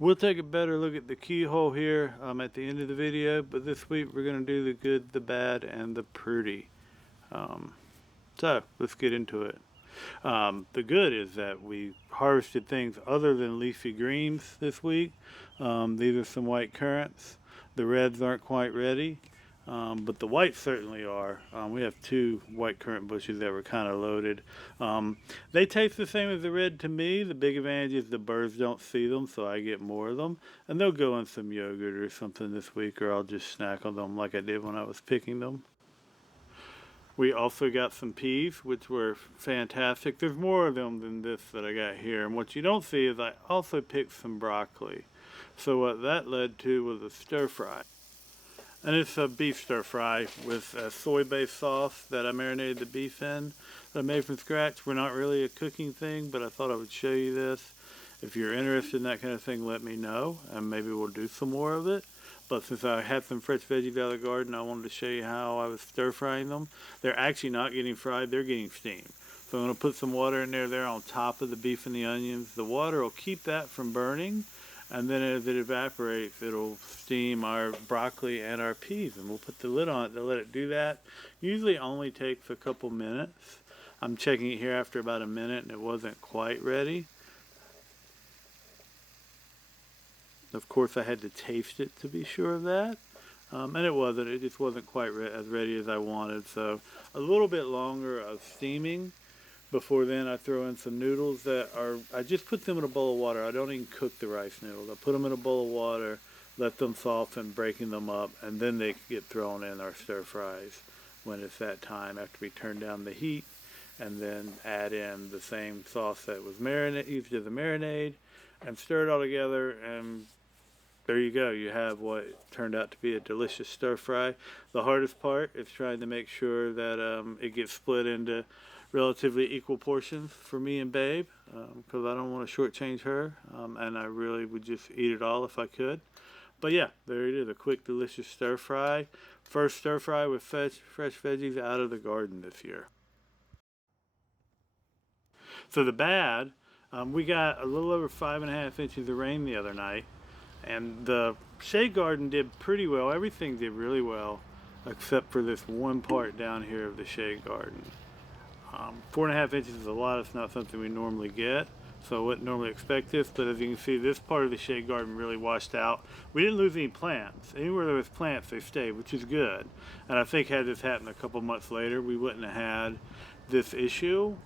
We'll take a better look at the keyhole here at the end of the video, but this week we're going to do the good, the bad, and the Purdy. So let's get into it. The good is that we harvested things other than leafy greens this week. These are some white currants. The reds aren't quite ready, but the whites certainly are. We have two white currant bushes that were kind of loaded. They taste the same as the red to me. The big advantage is the birds don't see them, so I get more of them. And they'll go in some yogurt or something this week, or I'll just snack on them like I did when I was picking them. We also got some peas, which were fantastic. There's more of them than this that I got here. And what you don't see is I also picked some broccoli. So what that led to was a stir fry. And it's a beef stir fry with a soy-based sauce that I marinated the beef in, that I made from scratch. We're not really a cooking thing, but I thought I would show you this. If you're interested in that kind of thing, let me know, and maybe we'll do some more of it. But since I had some fresh veggies out of the garden, I wanted to show you how I was stir frying them. They're actually not getting fried, they're getting steamed. So I'm going to put some water in there on top of the beef and the onions. The water will keep that from burning, and then as it evaporates, it'll steam our broccoli and our peas. And we'll put the lid on it to let it do that. Usually only takes a couple minutes. I'm checking it here after about a minute, and it wasn't quite ready. Of course, I had to taste it to be sure of that. And it wasn't. It just wasn't quite as ready as I wanted. So a little bit longer of steaming. Before then, I throw in some noodles that are, I just put them in a bowl of water. I don't even cook the rice noodles. I put them in a bowl of water, let them soften, breaking them up, and then they get thrown in our stir fries when it's that time after we turn down the heat, and then add in the same sauce that was used as a marinade, and stir it all together, and there you go. You have what turned out to be a delicious stir fry. The hardest part is trying to make sure that it gets split into relatively equal portions for me and Babe, because I don't want to shortchange her, and I really would just eat it all if I could. But yeah, there it is, a quick, delicious stir fry. First stir fry with fresh veggies out of the garden this year. So the bad, we got a little over 5.5 inches of rain the other night. And the shade garden did pretty well. Everything did really well, except for this one part down here of the shade garden. 4.5 inches is a lot. It's not something we normally get, so I wouldn't normally expect this. But as you can see, this part of the shade garden really washed out. We didn't lose any plants. Anywhere there was plants, they stayed, which is good. And I think had this happened a couple months later, we wouldn't have had this issue.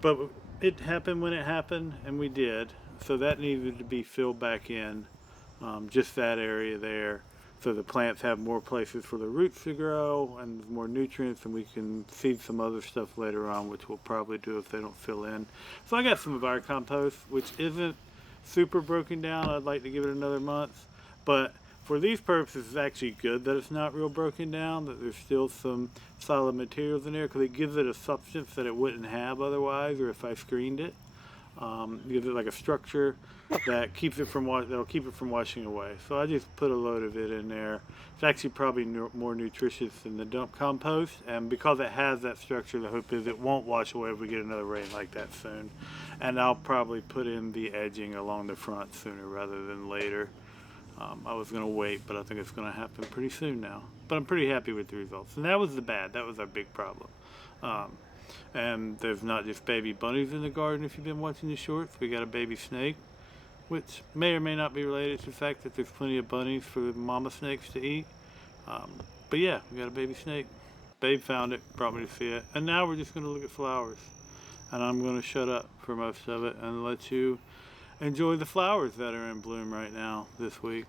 But it happened when it happened, and we did. So that needed to be filled back in. Just that area there, so the plants have more places for the roots to grow and more nutrients, and we can feed some other stuff later on, which we'll probably do if they don't fill in. So I got some of our compost, which isn't super broken down. I'd like to give it another month, but for these purposes it's actually good that it's not real broken down, that there's still some solid materials in there, because it gives it a substance that it wouldn't have otherwise, or if I screened it. Gives it like a structure that keeps it from that'll keep it from washing away. So I just put a load of it in there. It's actually probably more nutritious than the dump compost, and because it has that structure, the hope is it won't wash away if we get another rain like that soon. And I'll probably put in the edging along the front sooner rather than later. I was going to wait, but I think it's going to happen pretty soon now. But I'm pretty happy with the results. And that was the bad. That was our big problem. And there's not just baby bunnies in the garden. If you've been watching the shorts, we got a baby snake, which may or may not be related to the fact that there's plenty of bunnies for the mama snakes to eat. But yeah, we got a baby snake. Babe found it, brought me to see it. And now we're just going to look at flowers. And I'm going to shut up for most of it and let you enjoy the flowers that are in bloom right now this week.